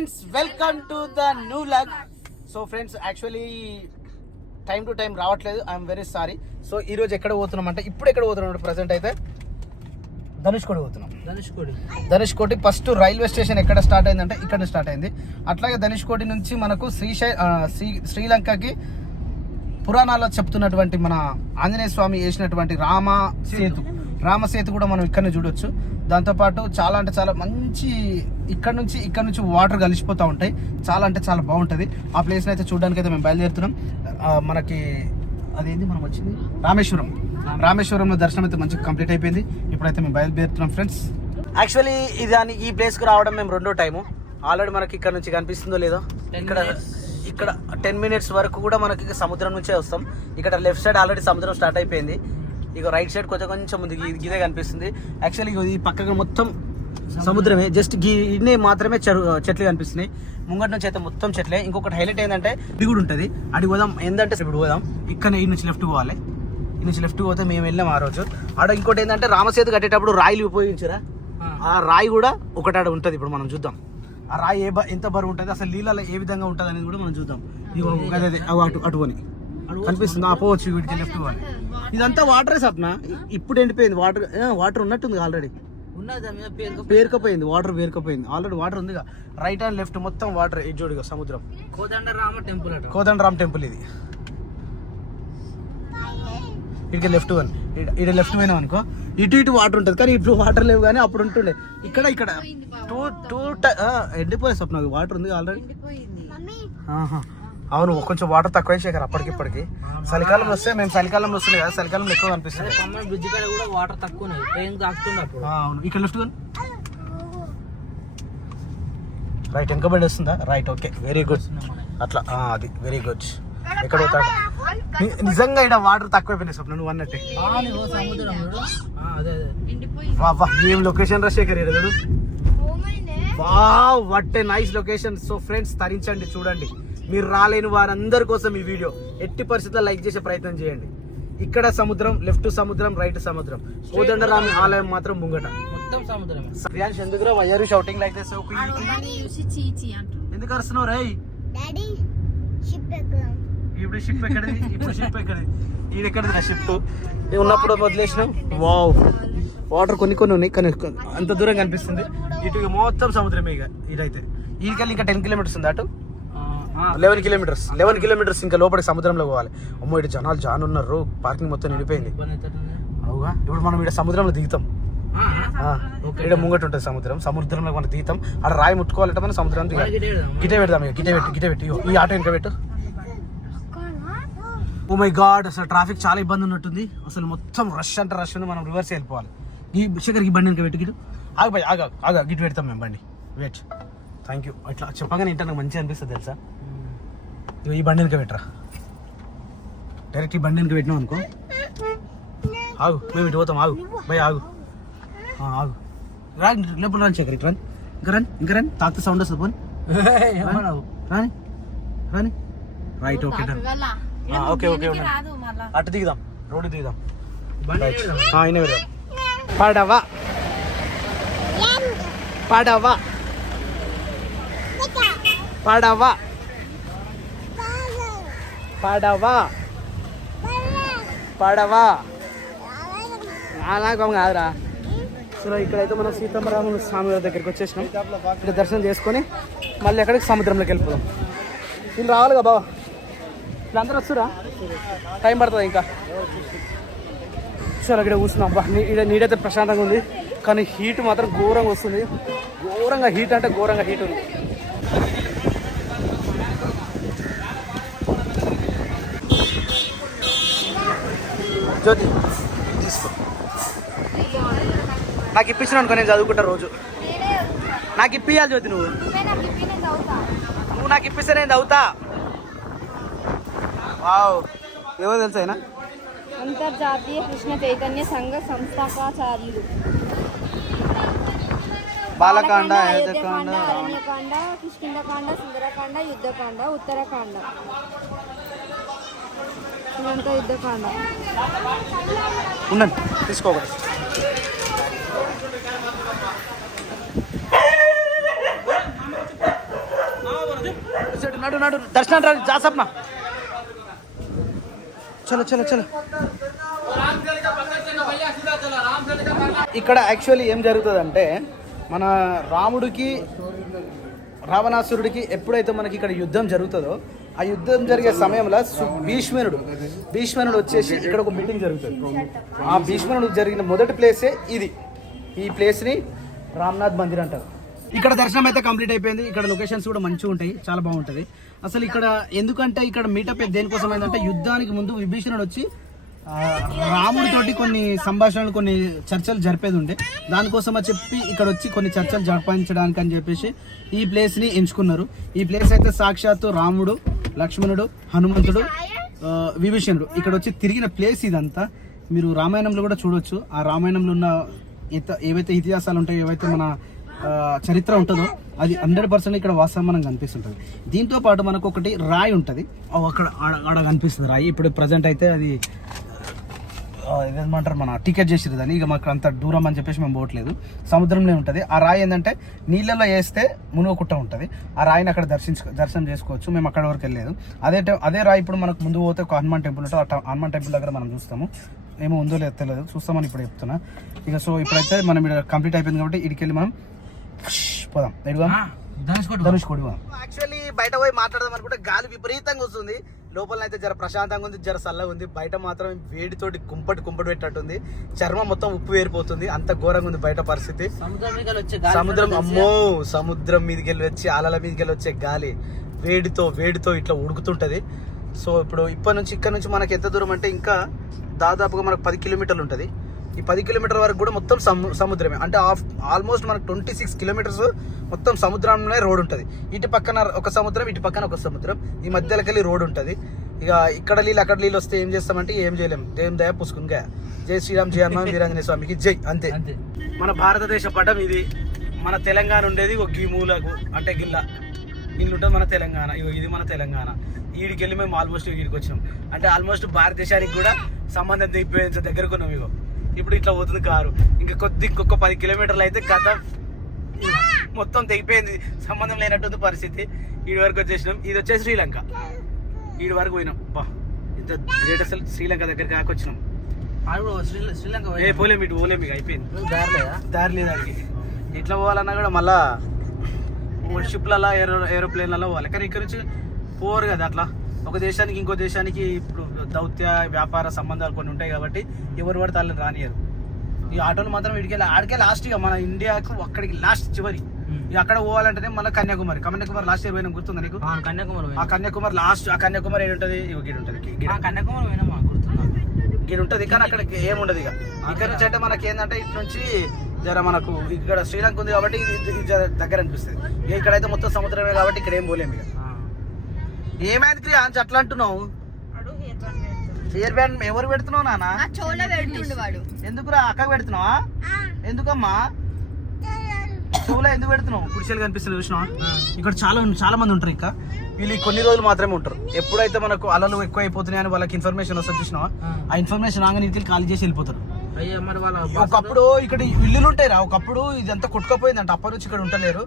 Friends welcome to the new vlog. So friends actually time to time రావట్లేదు, I'm very sorry. So ఈ రోజు ఎక్కడ పోతున్నాం అంటే ఇప్పుడు ఎక్కడ పోతున్నాం ప్రెసెంట్ అయితే ధనుష్కోటి పోతున్నాం. ధనుష్కోటి ఫస్ట్ రైల్వే స్టేషన్ ఎక్కడ స్టార్ట్ అయిందంటే ఇక్కడ స్టార్ట్ అయింది. అట్లాగే ధనుష్కోటి నుంచి మనకు శ్రీలంకకి పురాణాల్లో చెప్తున్నటువంటి మన ఆంజనేయ స్వామి వేసినటువంటి రామసేతు కూడా మనం ఇక్కడనే చూడొచ్చు. దాంతోపాటు చాలా అంటే చాలా మంచి ఇక్కడ నుంచి వాటర్ కలిసిపోతూ ఉంటాయి. చాలా అంటే చాలా బాగుంటుంది ఆ ప్లేస్ని అయితే చూడడానికి అయితే మేము బయలుదేరుతున్నాం. మనకి అదేంటి మనం వచ్చింది రామేశ్వరంలో దర్శనం అయితే మంచిగా కంప్లీట్ అయిపోయింది. ఇప్పుడైతే మేము బయలుదేరుతున్నాం ఫ్రెండ్స్. యాక్చువల్లీ ఈ ప్లేస్కి రావడం మేము రెండో టైము. ఆల్రెడీ మనకి ఇక్కడ నుంచి కనిపిస్తుందో లేదో, ఇక్కడ 10 minutes వరకు కూడా మనకి సముద్రం నుంచే వస్తాం. ఇక్కడ లెఫ్ట్ సైడ్ ఆల్రెడీ సముద్రం స్టార్ట్ అయిపోయింది. ఇక రైట్ సైడ్ కొంచెం ముందు గిదే కనిపిస్తుంది. యాక్చువల్లీ ఈ పక్కగా మొత్తం సముద్రమే, జస్ట్ ఇన్ని మాత్రమే చెట్లు కనిపిస్తున్నాయి. ముంగటి నుంచి అయితే మొత్తం చెట్లే. ఇంకొకటి హైలైట్ ఏంటంటే ఇది కూడా ఉంటుంది. అడిగి పోదాం. ఏంటంటే ఇప్పుడు పోదాం. ఇక్కడ ఈ నుంచి లెఫ్ట్ పోవాలి. ఈ నుంచి లెఫ్ట్ పోతే మేము వెళ్ళాం ఆ రోజు. ఆడ ఇంకోటి ఏంటంటే రామసేతు కట్టేటప్పుడు రాయిలు ఉపయోగించారా, ఆ రాయి కూడా ఒకటి ఆడ ఉంటుంది. ఇప్పుడు మనం చూద్దాం ఆ రాయి ఎంత బరువు ఉంటుంది, అసలు నీళ్ళలో ఏ విధంగా ఉంటుంది అనేది కూడా మనం చూద్దాం. అదే అటువని కనిపిస్తుంది. పోవచ్చు వీటికి లెఫ్ట్ పోవాలి. ఇదంతా వాటరే సప్న. ఇప్పుడు ఎండిపోయింది వాటర్ ఉన్నట్టుంది ఆల్రెడీ. పేరుకపోయింది వాటర్ ఆల్రెడీ వాటర్ ఉంది. రైట్ అండ్ లెఫ్ట్ మొత్తం వాటర్. జోడిగా సముద్రం. కోదండరామ టెంపుల్ ఇది. ఇక లెఫ్ట్ వన్ ఇక్కడ లెఫ్ట్ పోయినాం అనుకో, ఇటు వాటర్ ఉంటుంది. కానీ ఇప్పుడు వాటర్ లేవు, కానీ అప్పుడు ఉంటుండే. ఇక్కడ ఎండిపోయే స్వప్న వాటర్ ఉంది ఆల్రెడీ. అవును, కొంచెం వాటర్ తక్కువ శేఖర్ అప్పటికిప్పటికి. చలికాలంలో వస్తే మేము చలికాలంలో వస్తుంది కదా, చలికాలంలో ఎక్కువ అనిపిస్తుంది. బ్రిడ్జ్ కాడ కూడా వాటర్ తక్కువ. అవును, ఇక్కడ లెఫ్ట్ రైట్ వెనక బండి వస్తుందా? Right, okay, very good. అట్లా అది వెరీ గుడ్. ఎక్కడ పోతాడు నిజంగా ఇక్కడ వాటర్ తక్కువ అయిపోయినాయి స్వప్న, నువ్వు అన్నట్టే. ఏం లొకేషన్ రా శేఖర్ ఎరగడు. Wow, what a nice location. So friends తరించండి, చూడండి. మీరు రాలేని వారందరి కోసం ఈ వీడియో ఎట్టి పరిస్థితుల్లో లైక్ చేసే ప్రయత్నం చేయండి. ఇక్కడ సముద్రం, లెఫ్ట్ సముద్రం, రైట్ సముద్రం. కోదండరామి ఆలయం మాత్రం ముంగట మొత్తం సముద్రం. ఎందుకు వయ్యారు షౌటింగ్ లైక్ దిస్? ఎందుకు అరుస్తున్నావు రై? ఇప్పుడు షిప్ ఎక్కడిది? ఇది ఎక్కడిది? షిప్ ఉన్నప్పుడు వదిలేసినాం. వావ్, వాటర్ కొన్ని ఉన్నాయి, కానీ అంత దూరం కనిపిస్తుంది. ఇటు మొత్తం సముద్రమే. ఇదైతే ఈడికెళ్ళి ఇంకా 10 kilometers ఉంది. అటు 11 kilometers ఇంకా లోపలికి సముద్రంలో పోవాలి. అమ్మో, ఇటు జనాలు ఉన్నారు. పార్కింగ్ మొత్తం నిండిపోయింది. అవుగా, ఇప్పుడు మనం ఇక్కడ సముద్రంలో దిగుతాం. ఇక్కడ ముంగట ఉంటుంది సముద్రంలో మనం దిగుతాం. అక్కడ రాయి ముట్టుకోవాలంటే మనం సముద్రం గిటే పెడదాం. గిటే పెట్టి ఈ ఆటో ఇంకా పెట్టు. ఓ మై గాడ్, అసలు ట్రాఫిక్ చాలా ఇబ్బంది ఉన్నట్టుంది. అసలు మొత్తం రష్ అంటే రష్ ఉంది. మనం రివర్స్ వెళ్ళిపోవాలి. ఈ శేఖర్ ఈ బండి ఇంకా పెట్టు. గిటు ఆగా గిటు పెడతాం మేము బండి. Wait, thank you. ఇట్లా చెప్పగానే ఇంటర్ నాకు మంచిగా అనిపిస్తుంది తెలుసా. ఈ బండి వెనక పెట్టరా. డైరెక్ట్ ఈ బండి వెనక పెట్టినాం అనుకో. ఆగు, మేము ఇటు పోతాం. ఆగు భయ్, ఆగు. లేపుడు రాని శేఖర్, ఇటు ఇంకా రన్ తాత సౌండ్ వస్తుంది. పోనీ రాని. Right, okay done. ఓకే అటు దిగుదాం, రోడ్డు దిగుదాం. ఆయన పెడదాం. పడవా నాగం కాదురా. సో ఇక్కడైతే మనం సీతారామ స్వామి దగ్గరికి వచ్చేసినాం. ఇక్కడ దర్శనం చేసుకొని మళ్ళీ ఎక్కడికి సముద్రంలోకి వెళ్ళిపోదాం. వీళ్ళు రావాలిగా బావా, వీళ్ళందరూ వస్తురా? టైం పడుతుంది ఇంకా. సరే ఇక్కడ కూర్చున్నాం. ఇక్కడ నీడైతే ప్రశాంతంగా ఉంది, కానీ హీట్ మాత్రం ఘోరంగా వస్తుంది. ఘోరంగా హీట్ ఉంది. జ్యోతి తీసుకో. నాకు ఇప్పించిన అనుకో, నేను చదువుకుంటా రోజు. నాకు ఇప్పియాలి జ్యోతి. నువ్వు నాకు ఇప్పిస్తే నేను చదువుతా. వావ్, ఏమో తెలుసా ఆయన? అంతర్జాతీయ కృష్ణ చైతన్య సంఘ సంస్థాపకాచార్యులు. బాలకాండ, అయోధ్యకాండ, అరణ్యకాండ, కిష్కింధకాండ, సుందరకాండ, యుద్ధకాండ, ఉత్తరకాండ. ఇదంతా యుద్ధకాండ. ఉండండి, తీసుకోకూడదు. సైడ్ నడు నడు దర్శనం రాదు జా సప్న చలో చలో చలో. ఇక్కడ యాక్చువల్లీ ఏం జరుగుతుందంటే మన రాముడికి రావణాసురుడికి ఎప్పుడైతే మనకి ఇక్కడ యుద్ధం జరుగుతుందో ఆ యుద్ధం జరిగే సమయంలో భీష్మనుడు వచ్చేసి ఇక్కడ ఒక మీటింగ్ జరుగుతుంది. ఆ భీష్మనుడు జరిగిన మొదటి ప్లేసే ఇది. ఈ ప్లేస్ని రామ్నాథ్ మందిర్ అంటారు. ఇక్కడ దర్శనం అయితే కంప్లీట్ అయిపోయింది. ఇక్కడ లొకేషన్స్ కూడా మంచిగా ఉంటాయి, చాలా బాగుంటుంది. అసలు ఇక్కడ ఎందుకంటే ఇక్కడ మీటప్ దేనికోసం అయిందంటే యుద్ధానికి ముందు విభీషణుడు వచ్చి రాముడితోటి కొన్ని సంభాషణలు కొన్ని చర్చలు జరిపేది ఉండే. దానికోసం అని చెప్పి ఇక్కడ వచ్చి కొన్ని చర్చలు జరిపించడానికి అని చెప్పేసి ఈ ప్లేస్ని ఎంచుకున్నారు. ఈ ప్లేస్ అయితే సాక్షాత్తు రాముడు, లక్ష్మణుడు, హనుమంతుడు, విభీషణుడు ఇక్కడ వచ్చి తిరిగిన ప్లేస్ ఇదంతా. మీరు రామాయణంలో కూడా చూడొచ్చు. ఆ రామాయణంలో ఉన్న ఏవైతే ఇతిహాసాలు ఉంటాయో, ఏవైతే మన చరిత్ర ఉంటుందో అది 100% ఇక్కడ వాస్తవం కనిపిస్తుంటుంది. దీంతో పాటు మనకు ఒకటి రాయి ఉంటుంది, అక్కడ ఆడ కనిపిస్తుంది రాయి. ఇప్పుడు ప్రజెంట్ అయితే అది ఇదేమంటారు మన టికెట్ చేసిరు దాన్ని. ఇక మాకు అంత దూరం అని చెప్పేసి మేము పోవట్లేదు. సముద్రంలో ఉంటుంది ఆ రాయి. ఏంటంటే నీళ్ళలో వేస్తే మునుగకుట్ట ఉంటుంది. ఆ రాయిని అక్కడ దర్శనం చేసుకోవచ్చు. మేము అక్కడ వరకు వెళ్ళలేదు. అదే రాయి ఇప్పుడు మనకు ముందు పోతే ఒక హనుమాన్ టెంపుల్ ఉంటుంది. ఆ హనుమాన్ టెంపుల్ దగ్గర మనం చూస్తాము. ఏమో ఉందో లేదో తెలియదు, చూస్తామని ఇప్పుడు చెప్తున్నా. ఇక సో ఇప్పుడైతే మనం ఇక్కడ కంప్లీట్ అయిపోయింది కాబట్టి ఇక్కడికి వెళ్ళి మనం పోదాం. ధనుష్కోడి యాక్చువల్లీ బయట పోయి మాట్లాడదాం అనుకుంటే గాలి విపరీతంగా వస్తుంది. లోపల అయితే జర ప్రశాంతంగా ఉంది, జర చల్లగా ఉంది. బయట మాత్రం వేడితోటి కుంపటి పెట్టట్టుంది. చర్మం మొత్తం ఉప్పు వేరిపోతుంది, అంత ఘోరంగా ఉంది బయట పరిస్థితి. సముద్రం అమ్మో, సముద్రం మీదకి వెళ్ళి వచ్చి అలల మీదకి వెళ్ళి వచ్చే గాలి వేడితో ఇట్లా ఉడుకుతుంటది. సో ఇప్పుడు ఇక్కడ నుంచి మనకి ఎంత దూరం అంటే ఇంకా దాదాపుగా మనకు 10 కిలోమీటర్లు ఉంటుంది. ఈ 10 కిలోమీటర్ వరకు కూడా మొత్తం సముద్రమే. అంటే ఆల్మోస్ట్ మనకు 26 కిలోమీటర్స్ మొత్తం సముద్రంలోనే రోడ్ ఉంటుంది. ఇటు పక్కన ఒక సముద్రం, ఇటు పక్కన ఒక సముద్రం, ఈ మధ్యలోకి వెళ్ళి రోడ్ ఉంటుంది. ఇక ఇక్కడ నీళ్ళు అక్కడ నీళ్ళు వస్తే ఏం చేస్తామంటే ఏం చేయలేం. దేం దయ పుసుకునిగా జై శ్రీరామ్ జై హనుమాన్ వీరాంజనేయ స్వామికి జై, అంతే. మన భారతదేశ పటం ఇది. మన తెలంగాణ ఉండేది ఒక ఈ మూలకు అంటే ఇల్లు ఉంటుంది మన తెలంగాణ. ఇది మన తెలంగాణ. ఈడికి వెళ్ళి మేము ఆల్మోస్ట్ ఈడికి వచ్చినాం. అంటే ఆల్మోస్ట్ భారతదేశానికి కూడా సంబంధం తెగిపోయేంత దగ్గరకు ఉన్నాం. ఇప్పుడు ఇట్లా పోతుంది కారు. ఇంకొక 10 కిలోమీటర్లు అయితే కథ మొత్తం తెగిపోయింది, సంబంధం లేనట్టుంది పరిస్థితి. ఈడి వరకు వచ్చేసినాం. ఇది వచ్చేసి శ్రీలంక. ఈడి వరకు పోయినాం. ఇంత గ్రేట్ అసలు శ్రీలంక దగ్గరికి వచ్చినాం. శ్రీలంక పోలేము, ఇటు పోలేము. ఇక అయిపోయింది, దారి లేదు అడిగి. ఎట్లా పోవాలన్నా కూడా మళ్ళా షిప్లలో ఏరోప్లేన్లలో పోవాలి. కానీ ఇక్కడ నుంచి పోరు కదా అట్లా. ఒక దేశానికి ఇంకో దేశానికి ఇప్పుడు దౌత్య వ్యాపార సంబంధాలు కొన్ని ఉంటాయి కాబట్టి ఎవరు పడితే వాళ్ళని రానియరు. ఈ ఆటోలు మాత్రం ఆడికే లాస్ట్. ఇక మన ఇండియాకు అక్కడికి లాస్ట్ చివరి. ఇక అక్కడ పోవాలంటేనే మళ్ళీ కన్యాకుమారి లాస్ట్ ఇయర్ పోయినా గుర్తుందా నీకు? కన్యాకుమారి లాస్ట్. ఆ కన్యాకుమారి ఏడు ఉంటుంది, గీడు ఉంటుంది. కన్యాకుమారి పోయినా గుర్తుందా? గీడు ఉంటుంది కానీ అక్కడ ఏముండదు. ఇక ఇక్కడ నుంచి అంటే మనకి ఏంటంటే ఇటు నుంచి జర మనకు ఇక్కడ శ్రీలంక ఉంది కాబట్టి ఇది దగ్గర అనిపిస్తుంది. ఇక్కడైతే మొత్తం సముద్రమే కాబట్టి ఇక్కడ ఏం పోలేము. ఇక ఏమైంది అట్లా అంటున్నావు? హెయిర్ బ్యాండ్ ఎవరు పెడుతున్నావు నాన్న? ఎందుకురా అక్కకు పెడుతున్నావా? ఎందుకమ్మా చెవులో ఎందుకు పెడుతున్నావు? కుడిచేలు కనిపిస్తుంది చూసినా? ఇక్కడ చాలా మంది ఉంటారు. ఇంకా వీళ్ళు కొన్ని రోజులు మాత్రమే ఉంటారు. ఎప్పుడైతే మనకు అలలు ఎక్కువ అయిపోతున్నాయి అని వాళ్ళకి ఇన్ఫర్మేషన్ వస్తుంది చూసినావా? ఆ ఇన్ఫర్మేషన్ రాగానే ఇంటికి ఖాళీ చేసి వెళ్ళిపోతారు. ఒకప్పుడు ఇక్కడ ఇల్లులు ఉంటాయి రా. ఒకప్పుడు ఇదంతా కొట్టుకపోయిందంట. అప్పటి నుంచి ఇక్కడ ఉంటలేరు.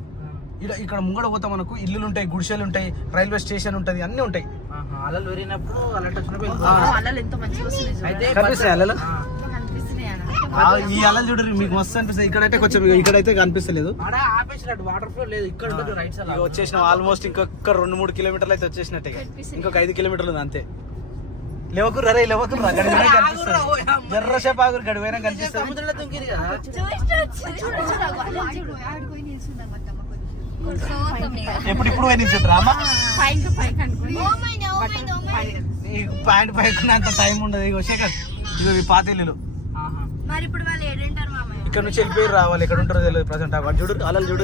ఇక్కడ ముంగడ పోతా మనకు ఇల్లులు ఉంటాయి, గుడిసెలు ఉంటాయి, రైల్వే స్టేషన్ ఉంటుంది, అన్ని ఉంటాయి. అలలు పెరిగినప్పుడు ఈ అలలు చూడరు మీకు మస్తు అనిపిస్తుంది. ఇక్కడైతే కొంచెం ఇక్కడైతే కనిపిస్తలేదు. వాటర్ ఫ్లో లేదు. ఇక్కడ వచ్చేసిన ఆల్మోస్ట్ ఇంకొక 2-3 కిలోమీటర్లు అయితే వచ్చేసినట్టే. ఇంకొక 5 కిలోమీటర్లు ఉంది అంతే. లేవకుర్రా రే, లేవకుర్రా. గడిపోయినా కనిపిస్తుంది. జర్రసేపు ఆగురు, గడిపోయినా కనిపిస్తుంది. ఇప్పుడు పోయి నిల్చుంటారా అమ్మ? పాయింట్ పైకున్నంత టైం ఉండదు. ఇక శేఖర్ ఇవి పాత ఇల్లులు. ఇక్కడ నుంచి వెళ్ళిపోయి రావాలి. ఎక్కడ ఉంటారో తెలియదు ప్రజెంట్. చూడు అలలు చూడు,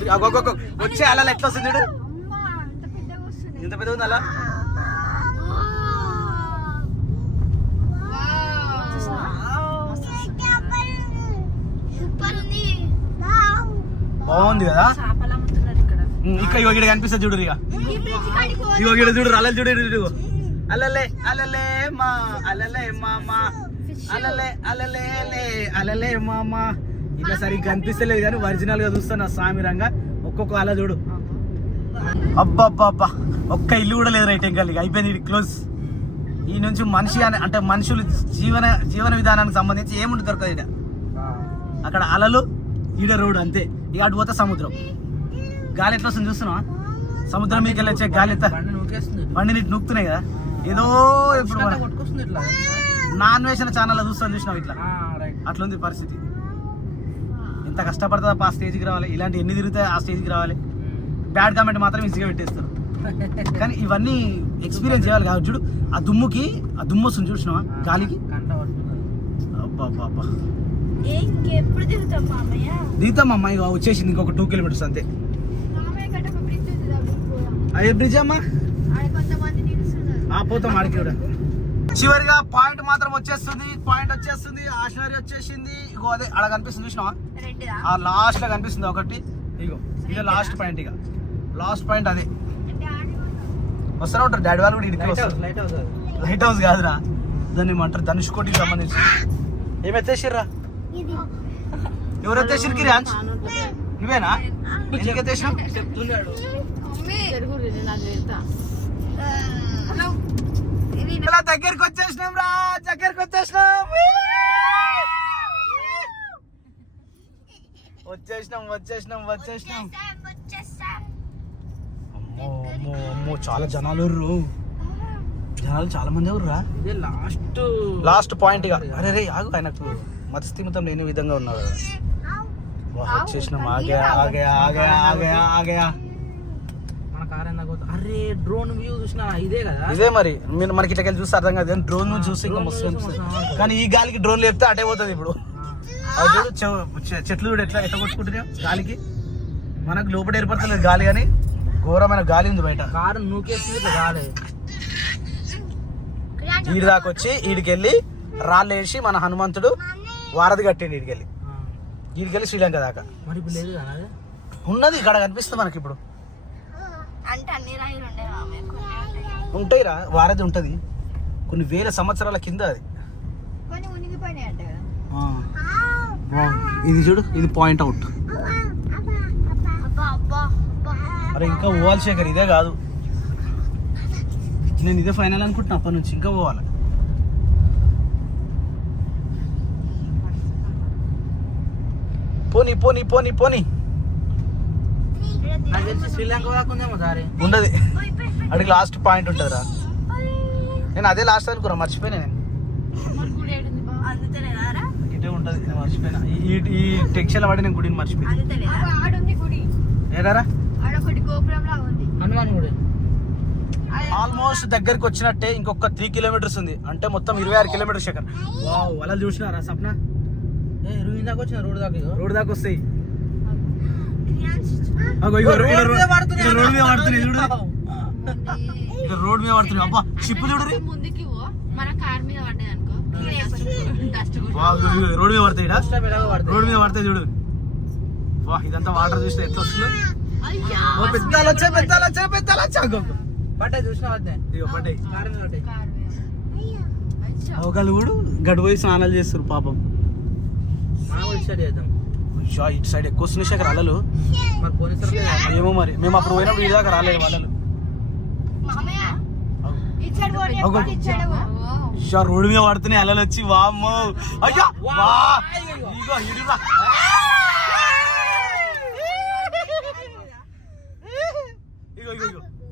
వచ్చే అలలు ఎట్లా వస్తుంది చూడు. ఇంత పెద్ద ఉంది అలా. బాగుంది కదా. ఇక్కడ ఇక్కడ కనిపిస్తుంది చూడు. ఇక ఇక్కడ చూడు అలలు చూడు. అలలే అలలే మా అలలే మామా అలలే మామా. ఇలా సరిగ్గా కనిపిస్తలేదు కానీ ఒరిజినల్ గా చూస్తున్నా సామిరంగా. ఒక్కొక్క అల చూడు. అబ్బా అబ్బా అబ్బా ఒక్క ఇల్లు కూడా లేదు రైట్ ఇంకా అయిపోయింది ఇది క్లోజ్. ఈ నుంచి మనిషి అంటే మనుషులు జీవన విధానానికి సంబంధించి ఏముంటుంది దొరకదు ఇక్కడ. అక్కడ అలలు, ఈడ రోడ్ అంతే. ఇక అటు పోతే సముద్రం. గాలి ఎట్లా వస్తుంది చూస్తున్నావా? సముద్రం మీకు వెళ్ళి వచ్చే గాలి ఎత్తా బండి నీటి నూకుతున్నాయి కదా. ఏదో ఇప్పుడు నాన్ వేసిన ఛానల్ చూస్తాను చూసినావు ఇట్లా అట్లుంది పరిస్థితి. ఎంత కష్టపడుతుందా ఆ స్టేజ్కి రావాలి. ఇలాంటి ఎన్ని తిరుగుతాయి ఆ స్టేజ్కి రావాలి. బ్యాడ్ కామెంట్ మాత్రం ఈజీగా పెట్టేస్తారు. కానీ ఇవన్నీ ఎక్స్పీరియన్స్ చేయాలి కాదు. చూడు ఆ దుమ్ముకి, ఆ దుమ్ము వస్తుంది చూసినావా గాలికి. అబ్బా అబ్బా అబ్బా ఇంకెప్పుడు తిరుగుతాం మామయ్య? దిగుతాం అమ్మ. ఇక వచ్చేసింది ఇంకొక 2 కిలోమీటర్స్ అంతే. అదే బ్రిడ్జ్ అమ్మా. పోతాం ఆడికి కూడా. చివరిగా పాయింట్ మాత్రం వచ్చేస్తుంది. పాయింట్ వచ్చేస్తుంది. ఆశ్చర్య వచ్చేసింది. ఇగో అదే అక్కడ కనిపిస్తుంది చూసినావా? ఆ లాస్ట్ లో కనిపిస్తుంది ఒకటి. ఇగో ఇక లాస్ట్ పాయింట్. ఇక లాస్ట్ పాయింట్ అదే. వస్తూనే ఉంటారు డాడీ వాళ్ళు కూడా ఇక్కడికి వస్తారు. లైట్ హౌస్ కాదురా, దాన్ని ఏమంటారు ధనుష్కోటికి సంబంధించి. ఏమెత్తేసిర్రా? ఎవరు ఎత్తేసిరు కిరాన్స్? నువ్వేనా? ఎందుకు ఎత్తేసినావు? ఇలా దగ్గరికి వచ్చేసినాం రా, దగ్గరికి వచ్చేసినాం. వచ్చేసినాం. అమ్మో చాలా జనాలు చాలా మంది ఎవర్రా. లాస్ట్ పాయింట్ ఇక. అరే రే ఆగు, ఆయనకు మతస్థిమితం లేని విధంగా ఉన్నారు కదా. వచ్చేసినాం. ఆగయా. అరే డ్రోన్ వ్యూ చూసినా ఇదే కదా. ఇదే మరి మీరు మనకి ఇట్లా చూస్తే అర్థం కాదు. డ్రోన్ నుంచి చూస్తే ఇంకా మస్తు అనిపిస్తుంది. కానీ ఈ గాలికి డ్రోన్ లేపితే అటే పోతుంది. ఇప్పుడు అది చూడు చెట్లు చూడు ఎట్లా కొట్టుకుంటున్నాయి గాలికి. మనకు లోపల ఏర్పడుతుంది గాలి కానీ ఘోరమైన గాలి ఉంది బయట. కారు నూకేస్తుంది గాలి. ఈడి దాకా వచ్చి ఈడికి వెళ్ళి రాళ్ళు వేసి మన హనుమంతుడు వారధి కట్టిండి. ఈడికెళ్ళి శ్రీలంక దాకా. మరి లేదు కదా ఉన్నది ఇక్కడ కనిపిస్తుంది మనకి. ఇప్పుడు ఉంటాయిరా, వారధి ఉంటది కొన్ని వేల సంవత్సరాల కింద. అది ఇది చూడు, ఇది పాయింట్ అవుట్. అరే ఇంకా పోవాలి శేఖర్, ఇదే కాదు. నేను ఇదే ఫైనల్ అనుకుంటున్నా అప్పటి నుంచి. ఇంకా పోవాలి. పోనీ శ్రీలంక వరకు ఉందేమో దారి. ఉండదు, అడిగి లాస్ట్ పాయింట్ ఉంటుంది రా. నేను అదే లాస్ట్ అనుకున్నా, మర్చిపోయినా నేను. ఇటే ఉంటుంది, నేను మర్చిపోయినా. ఈ టెక్స్చర్ పడి నేను గుడిని మర్చిపోయినా. ఏడారా హనుమాన్ గుడి ఆల్మోస్ట్ దగ్గరికి వచ్చినట్టే. ఇంకొక 3 కిలోమీటర్స్ ఉంది. అంటే మొత్తం 26 కిలోమీటర్స్ శేఖర్. వావ్, అలా చూసినారా సప్న? రూమ్ దాకా వచ్చిన రోడ్ దాకా వస్తాయి. రోడ్ మీద పడుతున్నాయి చూడు. రోడ్ మీద పడుతున్నాయి. అబ్బా షిప్ చూడు. రోడ్ మీద పడతాయి. రోడ్ మీద పడతాయి చూడు. వా, ఇదంతా వాటర్ చూస్తే ఎట్లా వస్తుందో. పెద్దాలు పట్టాయి చూసినా పడ్డాయి. ఒకళ్ళు కూడా గడు పోయి స్నానాలు చేస్తారు పాపం. ఇటు సైడ్ ఎక్కువ వస్తున్నాయి శేఖర్ అలలు. ఏమో మరి, మేము అప్పుడు పోయినప్పుడు ఈ దాకా రాలేదు అలలు. రోడ్డు మీద పడుతున్నాయి అలలు వచ్చి. వామ్మో అయ్యా,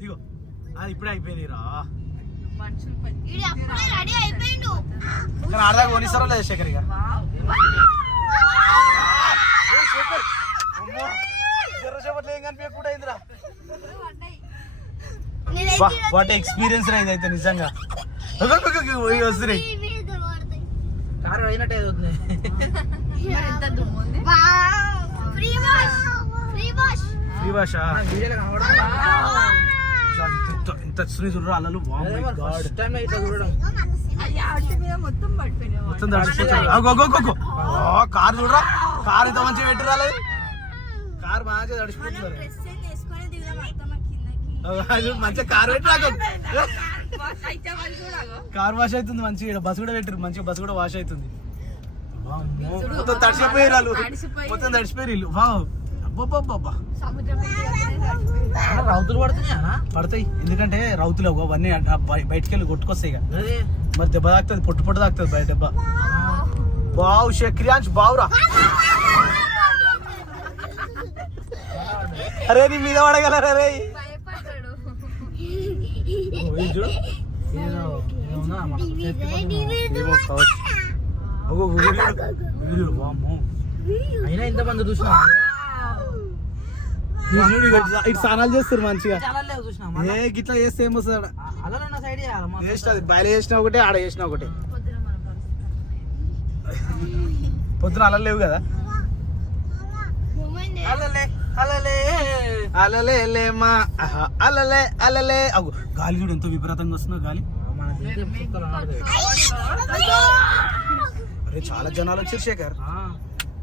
ఇగో అది ఇప్పుడే అయిపోయింది రా. కానీ ఆడదాకా కొనిస్తారో లేదు శేఖర్. ఇక వాట్ ఎక్స్పీరియన్స్ రా ఇదైతే నిజంగా. వస్తున్నాయి కారు అయినట్టు అవుతుంది. ఫ్రీ భాష ఇంత చూడరా అలలు. మొత్తం తడిచిపోతారు. కారు చూడరా, కారు ఇంత మంచిగా పెట్టి రాలేదు. కారు మంచిగా తడిచిపోతున్నారు. మంచిగా కారు పెట్టి రాకు. కారు వాష్ అవుతుంది మంచిగా. బస్సు కూడా పెట్టారు మంచిగా. బస్సు కూడా వాష్ అవుతుంది. మొత్తం తడిచిపోయారు వాళ్ళు. మొత్తం తడిచిపోయారు వీళ్ళు. అబ్బా రౌతులు పడుతున్నాయా? పడతాయి, ఎందుకంటే రౌతులు అవన్నీ బయటికి వెళ్ళి కొట్టుకొస్తాయి ఇక. అదే మరి దెబ్బ తాకుతుంది, పొట్టు తాకుతుంది బయట దెబ్బ. బావు క్రియాంశ్ బావురా. అరే నీ మీద పడగలరా రే. అయినా ఇంతమంది చూసినా ఇటు స్నానాలు చేస్తారు మంచిగా. చాలా లేవు చూసినా. ఏ గిట్లా చేస్తే ఏమొస్తుంది? అలా ఉన్న సైడ్ వేస్ట్, అది బయలు చేసినా ఒకటే, ఆడ చేసినా ఒకటే. పొద్దున అలా లేవు కదా. అలలే అలలే అలలే లేమా అలలే అలలే. అగు గాలి కూడా ఎంతో విపరీతంగా వస్తుందో గాలి. అరే చాలా జనాలు వచ్చారు శేఖర్.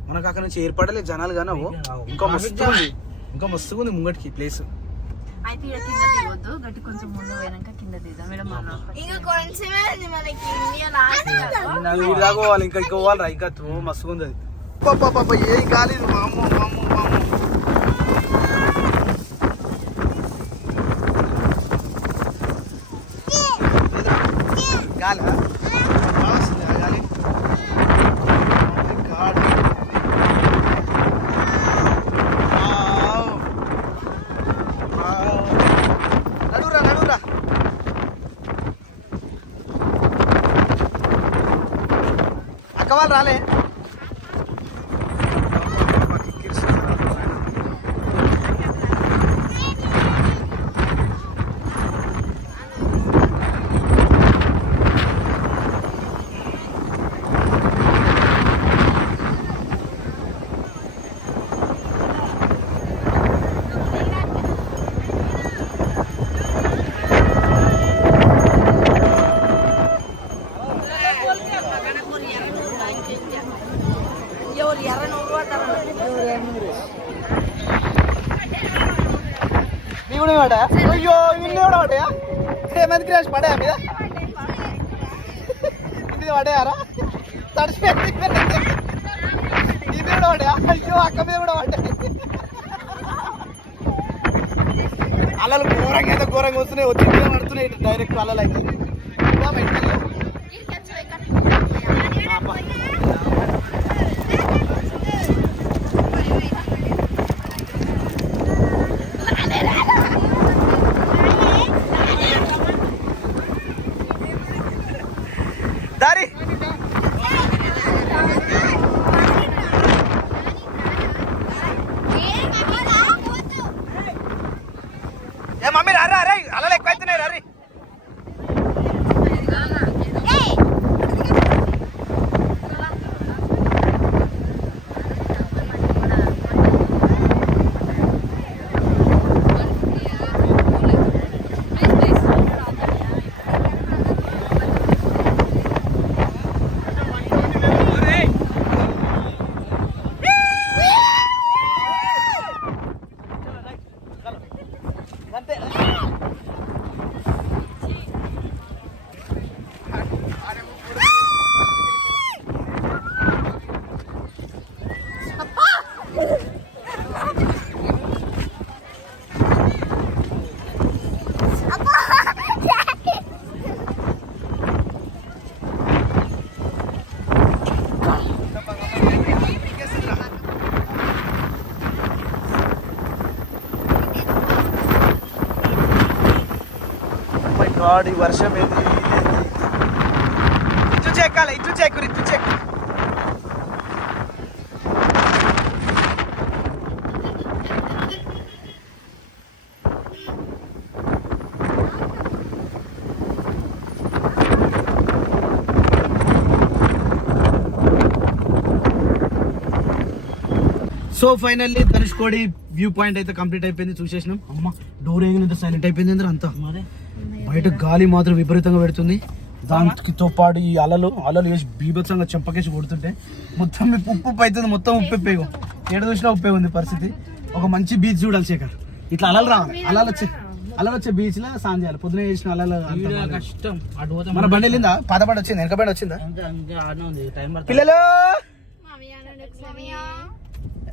మనకు అక్కడ నుంచి ఏర్పడలేదు జనాలు కానీ ఇంకా మస్తుగా ఉంది, ఇంకా మస్తుగా ఉంది ముంగటికి ప్లేస్. అయితే ఇక కింద దిగొద్దు, గట్టి కొంచెం ముందు పోయినాక కింద దిగుదాం. ఇంకా కొంచెమే ఉంది మనకి ఇండియా లాస్ట్. దాకా పోవాలి, ఇంకా పోవాలరా, ఇంకా మస్తుగా ఉంది అది. పాప ఏ గాలి మాము మాము మాము. గాలి వస్తుంది గాలి. నడురా నడురా. అక్క వాళ్ళు రాలే. అయ్యో వీళ్ళు కూడా పడ్డాయా? ఏమంది క్రాష్ పడ్డాయా మీద? ఇది పడ్డాయారా? తడిచిపోయింది ఇది కూడా పడ్డాయా? అయ్యో అక్క మీద కూడా పడ్డాయి. అలలు ఘోరంగా అయితే ఘోరంగా వస్తున్నాయి, వచ్చి మీద పడుతున్నాయి డైరెక్ట్ అలలు అయితే. దారి ఏ మమ్మీ రారా రే, అలలు ఎక్కువైతున్నాయి రా. గాడ్ ఈ వర్షం ఏంది? ఇటు చెక్కాలి, ఇటు చెక్కు, ఇటు చెక్కు. So finally Dhanushkodi view point అయితే కంప్లీట్ అయిపోయింది, చూసేసినాం. అమ్మ డోర్ ఏగినంత సైలెంట్ అయిపోయింది అందరూ అంతా. బయట గాలి మాత్రం విపరీతంగా పెడుతుంది, దానితో పాటు ఈ అలలు వేసి బీభత్సంగా చెంపకేసి కొడుతుంటే మొత్తం ఉప్పు అవుతుంది, మొత్తం ఉప్పు ఏడ చూసినా ఉప్పే ఉంది పరిస్థితి. ఒక మంచి బీచ్ చూడాలి శేఖర్, ఇట్లా అలలు రావాలి, అలలు వచ్చే బీచ్ లో స్నానం చేయాలి. పొద్దున చేసిన అలలు కష్టం. మన బండి వెళ్ళిందా? పాత బండి వచ్చింది, వెనక బండి వచ్చిందా? పిల్లలు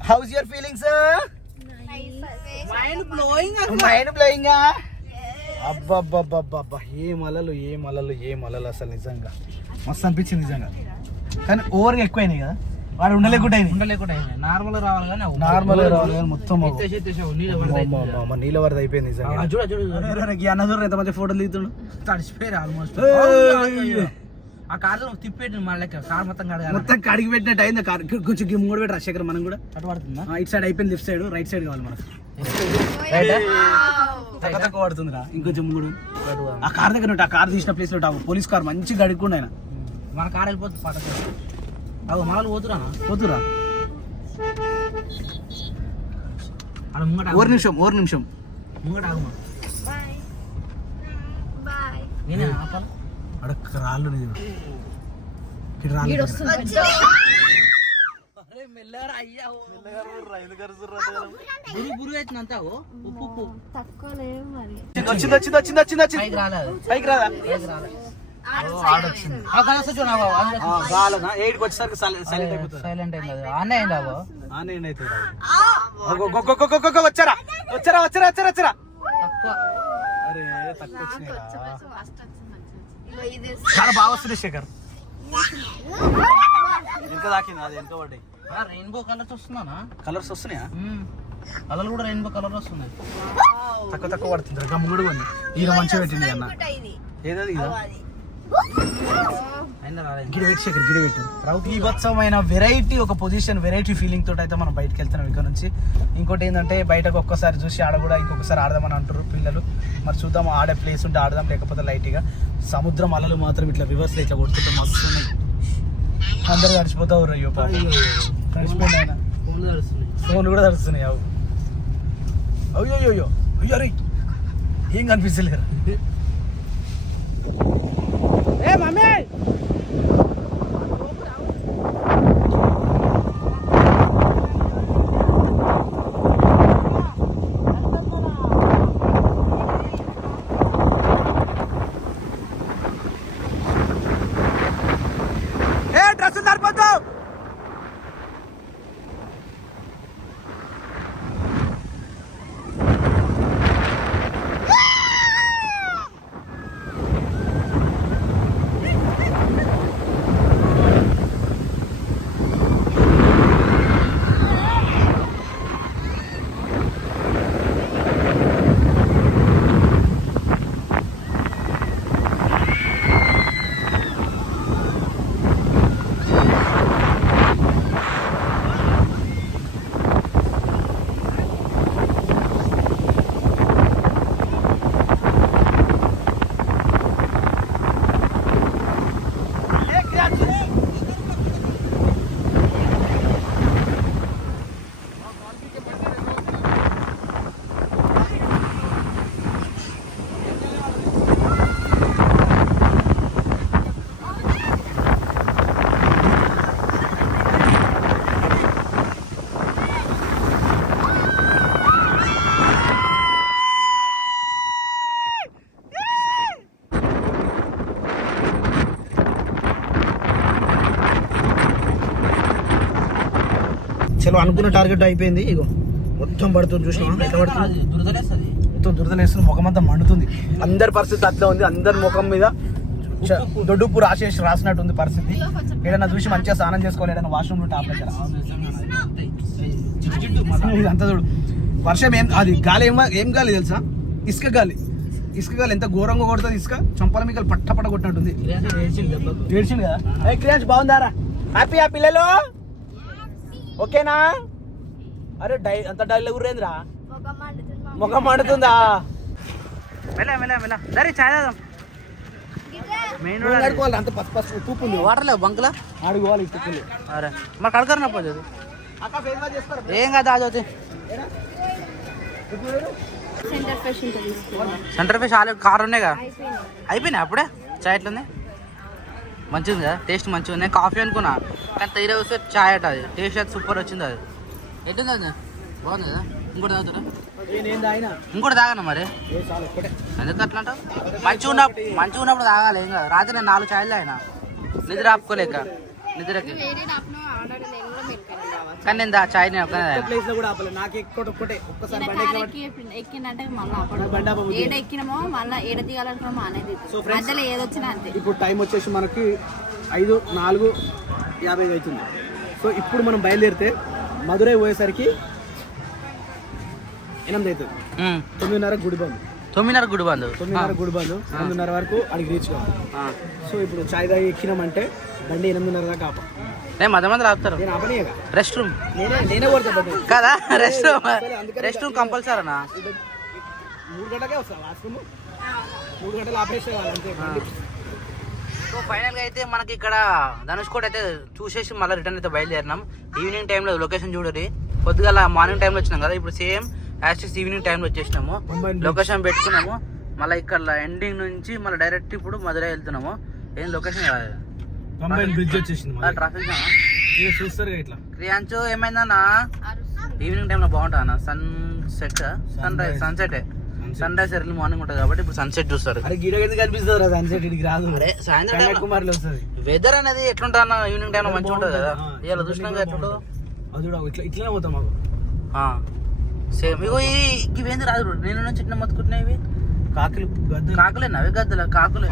how's your feelings? Mind blowing mind blowing. అబ్బబ్బబ్బబ్బబ్బా, ఏ మలలు అసలు నిజంగా మస్తు అనిపించింది నిజంగా. కానీ ఓవర్గా ఎక్కువైనాయి కదా, వాడు ఉండలేకుండా నార్మల్ రావాలి కానీ నార్మల్ రావాలి కానీ మొత్తం నీళ్ళ వరద అయిపోయింది నిజంగా. అన్న చూడ ఎంత మంచి ఫోటోలు దిగుతుండు, తడిసిపోయారు ఆల్మోస్ట్. ఆ కార్ తిప్పేటి మళ్ళీ కార్ మొత్తం కడిగి పెట్టినట్టు అయింది. కార్ కొంచెం గిమ్ కూడా పెట్టి రాజశేఖర్ మనం కూడా అటు పడుతుందా? ఇటు సైడ్ అయిపోయింది, లెఫ్ట్ సైడ్ రైట్ సైడ్ కావాలి మనకు. తక్కువ పడుతుందిరా, ఇంకొంచెం మూడు. ఆ కార్ దగ్గర ఆ కార్ తీసిన ప్లేస్ లో పోలీస్ కార్ మంచిగా గడుక్కుండా ఆయన. మన కార్ వెళ్ళిపోతుంది పడతారు. అవు మనలు పోతురా అక్కడ ముంగట ఓర్ నిమిషం ముంగట ఆగు. నేనే ఆపాలి. అక్కడ రాళ్ళు రాళ్ళు బురు అవుతుంది ఉప్పు వచ్చింది పైకి రాలేదు. పైకి రాదా? ఆడొచ్చింది. ఆ కలర్ చూడు ఎయిట్కి వచ్చేసరికి సైలెంట్ అయిపోతుంది. సైలెంట్ అయింది అది. ఆనే అయింది అవో. వచ్చారా తక్కువ. అరే తక్కువ వచ్చినాయి. చాలా బాగా వస్తుంది శేఖర్. ఎంత దాకింది అది, ఎంత పడ్డాయి? రెయిన్బో కలర్స్ వస్తున్నానా? కలర్స్ వస్తున్నాయా? కలర్ కూడా రెయిన్బో కలర్ వస్తున్నాయి. తక్కువ పడుతుంది. గమ్ముడు ఉంది ఈయన మంచిగా పెట్టింది అన్న. ఏదది బీభత్సమైన వెరైటీ, ఒక పొజిషన్ వెరైటీ ఫీలింగ్ తోటి అయితే మనం బయటకు వెళ్తున్నాం ఇక్కడ నుంచి. ఇంకోటి ఏంటంటే బయటకు ఒక్కసారి చూసి ఆడ కూడా ఇంకొకసారి ఆడదామని అంటారు పిల్లలు. మరి చూద్దాం, ఆడే ప్లేస్ ఉంటే ఆడదాం, లేకపోతే లైట్గా సముద్రం అలలు మాత్రం ఇట్లా రివర్స్ ఇట్లా కొడుతుంటే మస్తు ఉన్నాయి. అందరూ తడిచిపోతావు. అయ్యో తడిచిపోయింది ఆయన. ఫోన్లు కూడా తడుస్తున్నాయి. అయ్యో అరే ఏం కనిపిస్తలేరు. ఏ మమ్మీ డ్రెస్సులు సరిపోతావు. చలో అనుకున్న టార్గెట్ అయిపోయింది. ఇగో మొత్తం పడుతుంది, చూసినా ఎట్లా పడుతుంది, మొత్తం దురదలేస్తుంది, ముఖం అంతా మండుతుంది. అందరి పరిస్థితి అట్లా ఉంది. అందరి ముఖం మీద దొడ్డుప్పు రాసినట్టుంది పరిస్థితి. ఏదైనా చూసి మంచిగా స్నానం చేసుకోవాలి, ఏదైనా వాష్రూమ్ టాప్ దగ్గర. ఇదంతా చూడు, వర్షం అది గాలి ఏం గాలి తెలుసా? ఇసుక గాలి ఎంత ఘోరంగా కొడుతుంది. ఇసుక చంపల మీకు పట్ట కొట్టినట్టుంది. ఏడ్చింది కదా. క్రియాన్స్ బాగుందారా? హ్యాపీ పిల్లలు ఓకేనా? అరే అంత డైలాగ్ గుర్రేంద్రా, ముఖం మండుతుందా? సరే చాయ్ తాగుదాం. మెయిన్ రోడ్ అడుకోవాలి, అంత పసు ఉప్పు ఉంది. వాటర్ లేవు బంకులా అడుకోవాలి ఉప్పులు. అరే మరి కడకరనా పోతుంది ఏం కాదు. అది సెంటర్ ఫిష్ ఆల్రెడీ కార్ ఉన్నాయిగా, అయిపోయినాయి అప్పుడే. చాయ్ ఎట్లుంది? మంచిగా ఉంది కదా, టేస్ట్ మంచిగా ఉంది. కాఫీ అనుకున్నా కానీ తీరే వస్తే చాయ్ అట, అది టేస్ట్ అయితే సూపర్ వచ్చింది. అది ఎట్లుంది? అది బాగుంది కదా. ఇంకోటి తాగుతురా? ఇంకోటి తాగనా మరి? ఎందుకు అట్లా అంటావు? మంచిగా ఉన్నప్పుడు తాగాలి, ఏం కాదు. రాత్రి నేను 4 చాయలు తాగినా, నిద్ర ఆపుకోలేక. నిద్రకి కానీ నేను చాయ్ నేను ఒక్కనే తాగిన. ప్లేస్ లో కూడా ఆపలేదు. నాకు ఒక్కటే ఒక్కసారి బండి ఎక్కిందంటే మళ్ళీ బండి ఆపబుద్ధి. ఏడ ఎక్కినామో మళ్ళీ ఏడ దిగాలనుకున్నామో అనేది మధ్యలో ఏదొచ్చినా అంతే. ఇప్పుడు టైం వచ్చేసి మనకి 4:50 అవుతుంది. సో ఇప్పుడు మనం బయలుదేరితే మధురై పోయేసరికి 8 అవుతుంది. 9:30 గుడి బంద్. 9:30 గుడి బంధు. 9:30 గుడి బంద్. 9:30 వరకు అడిగి రీచ్ కావాలి. సో ఇప్పుడు చాయ్ తాగి ఎక్కినామంటే బండి 8:30 దాకా ఆప. మంది ఆపుతారు. నేను ఆపనీయగా. రెస్ట్ రూమ్ నేనే కొడతా కదా. రెస్ట్ రూమ్ కంపల్సరీ అన్న. 3 గంటలకే వస్తా. వాష్రూమ్ 3 గంటలు ఆపేస్తే అంతే. సో ఫైనల్గా అయితే మనకి ఇక్కడ ధనుష్కోట అయితే చూసేసి మళ్ళీ రిటర్న్ అయితే బయలుదేరినాం. ఈవినింగ్ టైంలో లొకేషన్ చూడరి. పొద్దుగాల మార్నింగ్ టైంలో వచ్చినాం కదా, ఇప్పుడు సేమ్ యాక్చువల్ ఈవినింగ్ టైంలో వచ్చేసినాము. లొకేషన్ పెట్టుకున్నాము. మళ్ళీ ఇక్కడ ఎండింగ్ నుంచి మళ్ళీ డైరెక్ట్ ఇప్పుడు మధురై వెళ్తున్నాము. ఏం లొకేషన్ కాదు, బ్రిడ్జ్ వచ్చేసింది. ట్రాఫిక్ చూస్తారు ఇట్లా. క్రియాంచు ఏమైందన్నా ఈవినింగ్ టైంలో బాగుంటుంది అన్న. Sunset sunrise early morning ఉంటుంది కాబట్టి ఇప్పుడు సన్సెట్ చూస్తారు. అరే గిడగడి కనిపిస్తుంది సన్సెట్. ఇడికి రాదు. సాయంత్రం కుమార్లో వస్తుంది. వెదర్ అనేది ఎట్లుంటా అన్న ఈవినింగ్ టైంలో మంచిగా ఉంటుంది కదా. ఇవాళ చూసినాక ఎట్లుంటుందో ఇట్లనే పోతాం మాకు. సేమ్ ఇగో ఇవేంది రాదు. నేను నుంచి చిన్న మొత్తుకుంటున్నాయి ఇవి కాకులు. కాకులేనా అవి? గద్దల కాకులే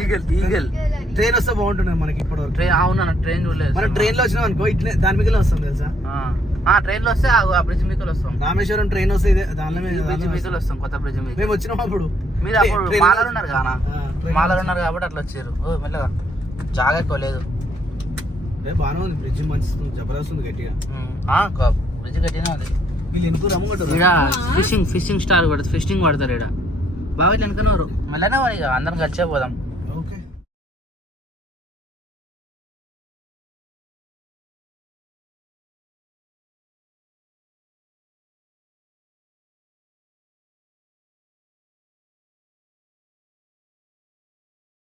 ఈగల్. ట్రైన్ వస్తే బాగుంటుంది మనకి ఇప్పుడు. అవునా ట్రైన్ చూడలేదు. మనం ట్రైన్ లో వచ్చినాం అనుకో ఇట్లే దాని మీద వస్తాం తెలుసా. ట్రైన్ లో వస్తే ఆ బ్రిడ్జ్ మీద వస్తాం. రామేశ్వరం ట్రైన్ వస్తే ఇదే దానిలో బ్రిడ్జ్ మీద వస్తాం. కొత్త బ్రిడ్జ్ మీద మేము వచ్చినాం. అప్పుడు మీరు అప్పుడు మాలలు ఉన్నారు కానా, మాలలు ఉన్నారు కాబట్టి అట్లా వచ్చారు. మెల్లగా జాగా ఎక్కువ లేదు. బాగానే ఉంది బ్రిడ్జ్. మంచి జబర్దస్త్ ఉంది. గట్టిగా బ్రిడ్జ్ గట్టిగా ఉంది. వీళ్ళు ఎనుకు రమ్ముకుంటారు. ఫిషింగ్ స్టార్ పడుతుంది. ఫిషింగ్ పడతారు ఇక్కడ బాగా ఇట్లా అనుకున్నారు. మళ్ళీ అందరం కలిసే పోదాం.